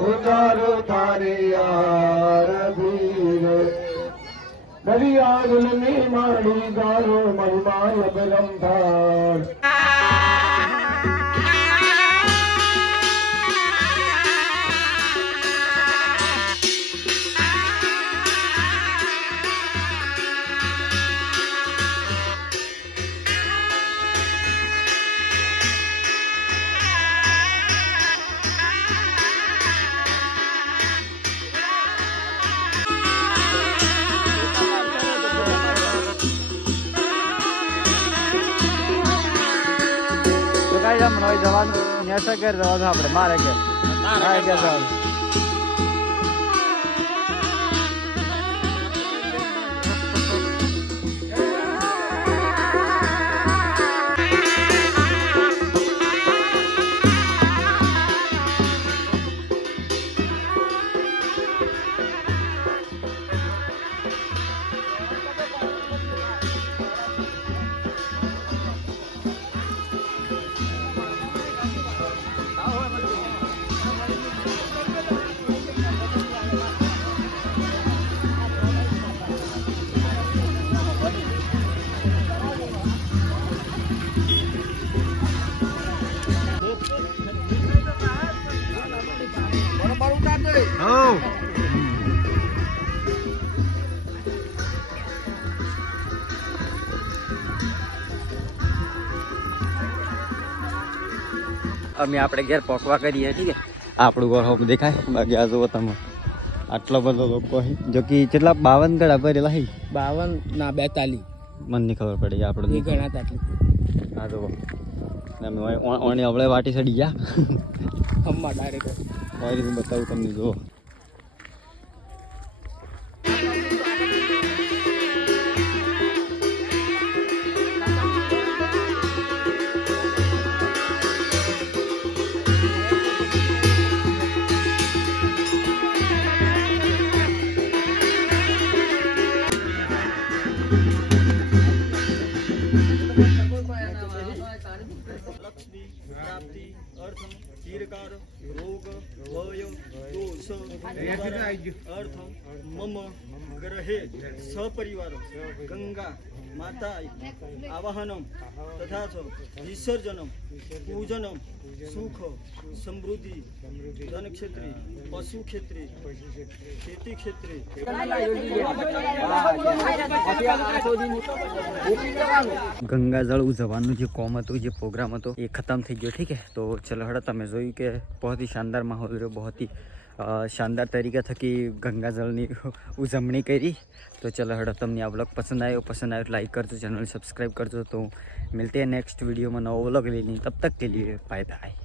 ઉતારો તારી આરતી દરિયા ગુલની માડી ગારો મહિમા લબરંભાર જવાનું નેસા ઘેર જવાનું આપણે મારે ઘેર જવાનું અમે આપણે ઘેર પોકવા કરીએ ઠીક છે આપણું ઘર હોમ દેખાય બાકી આ જુઓ તમે આટલો બધો લોકો જો કે કેટલા 52 ગળા ભરેલા હે 52 ના 42 મને નહીં ખબર પડી આપણે એ ગણા તાટલી આ જુઓ અમે ઓણી આપણે વાટી સડી ગયા અમ્મા ડાયરેક્ટ ઓય બતાવું તમને જુઓ मम ग्रहे सपरिवार गंगा माता आवाहनम तथा विसर्जनम पूजनम सुख समृद्धि धन क्षेत्रे पशु क्षेत्रे खेती क्षेत्रे ગંગાજળ ઉજવવાનું જે કોમ હતું જે પ્રોગ્રામ હતો એ ખતમ થઈ ગયો ઠીક હે તો ચલો હડા તમે જોયું કે बहुत ही शानदार माहौल રહ્યો बहुत ही शानदार तरीका थकी गंगाजलनी उजवणी करी तो चलो हड़ो तमने आ व्लॉग पसंद आयो तो लाइक करजो चैनल सब्सक्राइब करजो तो मिलते हैं नेक्स्ट वीडियो में नવો व्लॉग लेने तब तक के लिए बाय बाय।